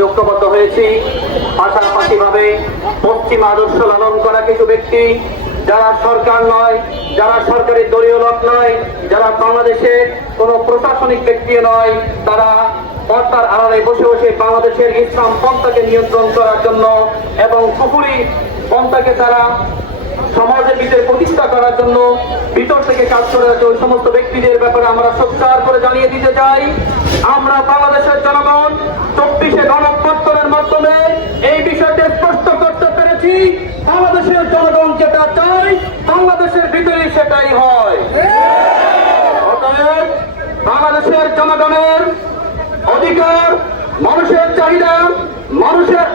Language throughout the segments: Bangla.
সকলে ঐক্যবদ্ধ হয়েছি। পাশাপাশি ভাবে পশ্চিম আদর্শ লালন করা কিছু ব্যক্তি, যারা সরকার নয়, যারা সরকারি দলীয় লোক নয়, যারা বাংলাদেশের কোনো প্রশাসনিক ব্যক্তি নয়, তারা পর্দার আড়ালে বসে বসে বাংলাদেশের ইসলাম পন্থাকে নিয়ন্ত্রণ করার জন্য এবং কুফরি পন্থাকে তারা সমাজের ভিতরে প্রতিষ্ঠা করার জন্য ভিতর থেকে কাজ করে যাচ্ছে, ওই সমস্ত ব্যক্তিদের ব্যাপারে আমরা সোচ্চার করে জানিয়ে দিতে চাই, আমরা বাংলাদেশের জনগণ 24শে গণঅভ্যুত্থানের মাধ্যমে এই বিষয়টি স্পষ্ট করতে পেরেছি। বাংলাদেশের জনগণ যেটা চায় বাংলাদেশের ভিতরে সেটাই হয়। অতএব বাংলাদেশের জনগণের অধিকার, মানুষের চাহিদা, মানুষের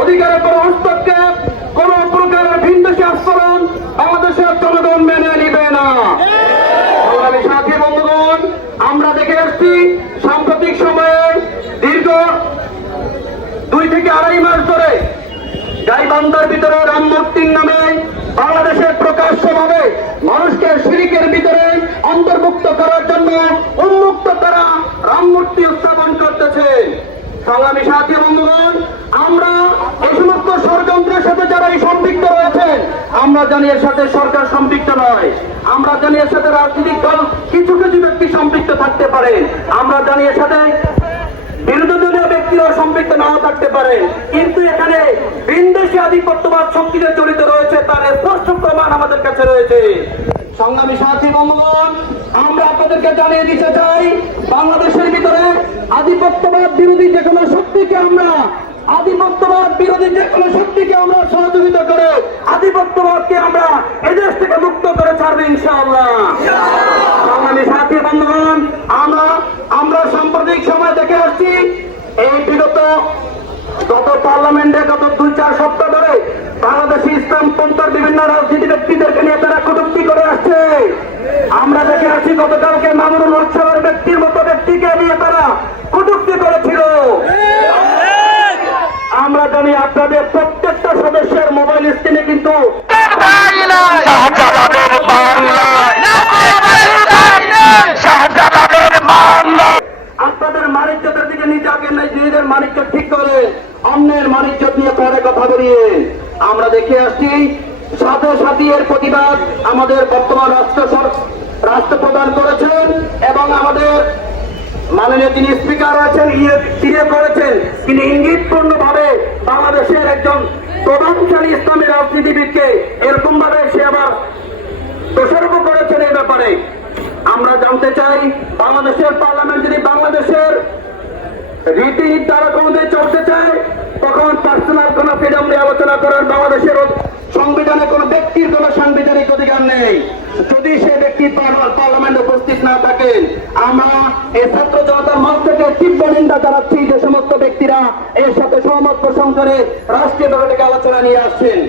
অধিকারের উপর হস্তক্ষেপ, কোন প্রকারের ভিনদেশী আস্ফোরণ বাংলাদেশের জনগণ মেনে নিবে না। সংগ্রামী সাথী বন্ধুগণ, আমরা দেখে এসছি সাম্প্রতিক সময়ে দীর্ঘ 2 থেকে 2.5 মাস ধরে গাইবান্ধার ভিতরে রাম মূর্তির নামে বাংলাদেশের প্রকাশ্যভাবে মানুষকে শিরকের ভিতরে অন্তর্ভুক্ত করার জন্য উন্মুক্ত তারা রাম মূর্তি উত্থাপন করতেছে। সংগ্রামী সাথী বন্ধুগণ, আমরা এই সমস্ত ষড়যন্ত্রের সাথে যারা সম্পৃক্ত রয়েছেন, আমরা জানি এর সাথে সরকার সম্পৃক্ত নয়, আমরা জানি এর সাথে রাজনৈতিক দল কিছু কিছু ব্যক্তি সম্পৃক্ত থাকতে পারে, আমরা জানি এর সাথে বিরোধী দলীয় ব্যক্তিরাও সম্পৃক্ত নাও থাকতে পারে, কিন্তু এখানে ভিনদেশী আধিপত্যবাদ শক্তিতে জড়িত রয়েছে তার স্পষ্ট প্রমাণ আমাদের কাছে রয়েছে। সংগ্রামী সাথী বন্ধুগণ, আমরা আপনাদেরকে জানিয়ে দিতে চাই, বাংলাদেশের ভিতরে আধিপত্যবাদ বিরোধী যে কোনো শক্তিকে আমরা সহযোগিতা করে আধিপত্যবাদকে আমরা এদেশ থেকে মুক্ত করে ছাড়বো ইনশাআল্লাহ। সংগ্রামী সাথী বন্ধুগণ, আমরা সাম্প্রতিক সময় দেখে আসছি, এই বিগত পার্লামেন্টে গত 2-4 সপ্তাহ ধরে বাংলাদেশি ইসলাম পন্থার বিভিন্ন রাজনীতি ব্যক্তিদেরকে নিয়ে তারা কটূক্তি করে আসছে। আমরা দেখে আসছি গতকালকে মামুনুল হক সাহেবের ব্যক্তির মতো ব্যক্তিকে নিয়ে তারা কটূক্তি করেছিল। আমরা জানি আপনাদের প্রত্যেকটা সদস্যের মোবাইল স্ক্রিনে কিন্তু আপনাদের মানিজ্যতের দিকে নিজেদের মানিজ্য ঠিক করে অন্যের মানিজ্য নিয়ে পরে কথা বলিয়ে আমরা দেখে আসছি। সাথে সাথে এর প্রতিবাদ আমাদের বর্তমান রাষ্ট্রপ্রধান করেছেন এবং আমাদের মাননীয় যিনি স্পিকার আছেন তিনি করেছেন। তিনি ইঙ্গিতপূর্ণ ভাবে বাংলাদেশের একজন প্রভাবশালী ইসলামী রাজনীতিবিদকে এরকম ভাবে সে আবার দোষারোপ করেছেন। এই ব্যাপারে আমরা জানতে চাই, বাংলাদেশের পার্লামেন্ট যদি বাংলাদেশের রীতিনীতি দ্বারা কোনোদিন চলতে চায়, তখন পার্সোনাল কোন ফ্রিডম নিয়ে আলোচনা করার বাংলাদেশের সংবিধানে কোন ব্যক্তির কোন সাংবিধানিক অধিকার নেই। যদি সে ব্যক্তি পার্লামেন্টে উপস্থিত না থাকেন, আমরা এই ছাত্র জনতার মঞ্চ থেকে তীব্র নিন্দা জানাচ্ছি যে সমস্ত ব্যক্তিরা এর সাথে সহমত পোষণ করে রাষ্ট্রীয় ব্যাপারে আলোচনা নিয়ে আসছেন।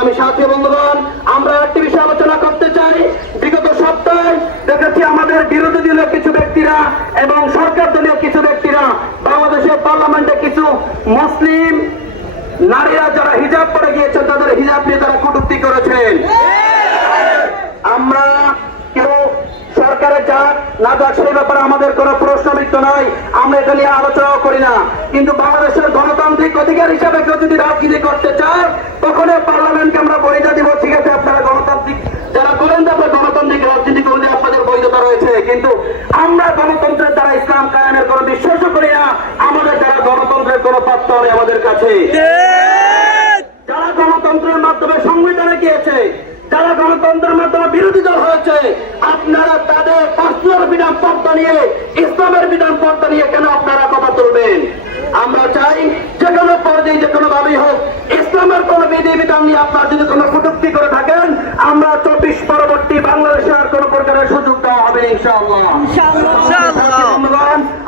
আমি সাথী বন্ধুগণ, আমরা একটি বিষয় আলোচনা করতে চাই। বিগত সপ্তাহে দেখেছি আমাদের বিরোধী দলীয় কিছু ব্যক্তিরা এবং সরকার দলীয় কিছু ব্যক্তিরা বাংলাদেশের পার্লামেন্টে কিছু মুসলিম নারীরা যারা হিজাব পরে গিয়েছেন তাদের হিজাব নিয়ে তারা কটূক্তি করেছেন। আমরা কেউ সরকারের যাক না যাক সেই ব্যাপারে আমাদের কোনো প্রশ্নবিদ্ধ নয়, আমরা এটা নিয়ে আলোচনাও করি না। কিন্তু বাংলাদেশের গণতান্ত্রিক অধিকার হিসাবে কেউ যদি রাজনীতি করতে চায়, তখন পার্লামেন্টকে আমরা বৈধতা দিব। ঠিক আছে, আপনারা গণতান্ত্রিক যারা করেন তারপরে গণতান্ত্রিক রাজনীতি করলে আপনাদের বৈধতা রয়েছে, কিন্তু আমরা গণতন্ত্রের দ্বারা ইসলাম কায়েমের কোনো বিশ্বাসও করি না। আমাদের দ্বারা গণতন্ত্রের কোনো পাত্র নেই আমাদের কাছে। যারা গণতন্ত্রের মাধ্যমে সংবিধানে গিয়েছে, যারা গণতন্ত্রের মাধ্যমে বিরোধী দল হয়েছে, আপনারা তাদের পার্সোনাল বিধান পর্দা নিয়ে, ইসলামের বিধান পর্দা নিয়ে কেন আপনারা কথা তুলবেন? আমরা চাই যে কোনো পর্যায়ে যে কোনো ভাবেই হোক ইসলামের কোন বিধি বিধান নিয়ে আপনারা যদি কোনো কটূক্তি করে থাকেন, আমরা 24 পরবর্তী বাংলাদেশে আর কোন প্রকারের সুযোগ দেওয়া হবে ইনশাআল্লাহ।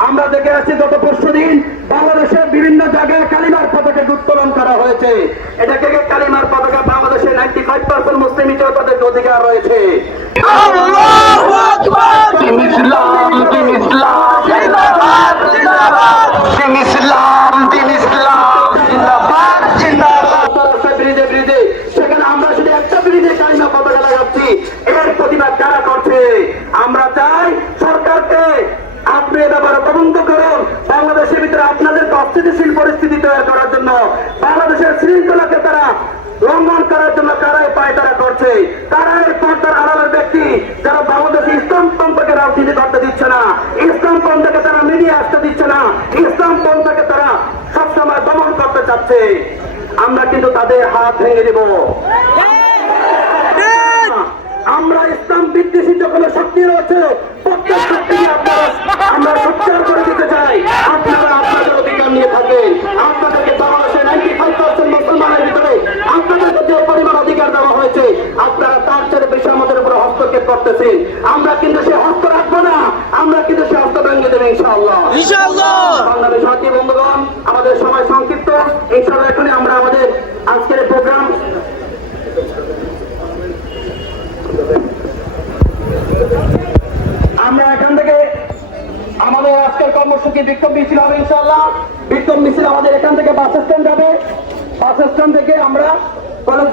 আমরা দেখে আসছি গত পরশুদিন বাংলাদেশের বিভিন্ন জায়গায় কালিমার পতাকা উত্তোলন করা হয়েছে। এটাকে কালিমার পতাকা বাংলাদেশে 95% মুসলিম হিসেবে তাদের অধিকার রয়েছে। সেখানে আমরা শুধু একটা ব্রিজে কালিমা পতাকা লাগাচ্ছি, এর প্রতিবাদ কারা করছে? আমরা চাই সরকারকে আপনি এ ব্যাপারে তদন্ত করুন। বাংলাদেশের ভিতরে আপনাদের অস্থিতিশীল পরিস্থিতি ইসলাম পন্থাকে তারা সবসময় দমন করতে চাচ্ছে, আমরা কিন্তু তাদের হাত ভেঙে দেব। আমরা ইসলাম বিদ্বেষী যখন শক্তি রয়েছে প্রত্যেক শক্তিকে আমরা সচ্চার করে দিতে চাই। আপনারা আপনাদের অধিকার নিয়ে থাকেন, আপনাদেরকে বাংলাদেশে 95% মুসলমানের ভিতরে আপনাদেরকে যে পরিমাণ অধিকার দেওয়া হয়েছে আপনারা তার চেয়ে বেশি আমাদের উপরে হস্তক্ষেপ করতেছেন। আমরা কিন্তু সে হস্ত রাখবো না, আমরা কিন্তু সে হস্ত ভেঙে দেবো ইনশাআল্লাহ। বাংলাদেশ সাথী বন্ধুগণ, আমাদের সময় সংক্ষিপ্ত, ইনশাআল্লাহ এখানে আমরা আমাদের আজকের প্রোগ্রাম আমরা এখান থেকে আমাদের আজকের কর্মসূচি বিক্ষোভ মিছিল হবে ইনশাআল্লাহ। বিক্ষোভ মিছিল আমাদের এখান থেকে বাস স্ট্যান্ড যাবে, বাস স্ট্যান্ড থেকে আমরা কলেজ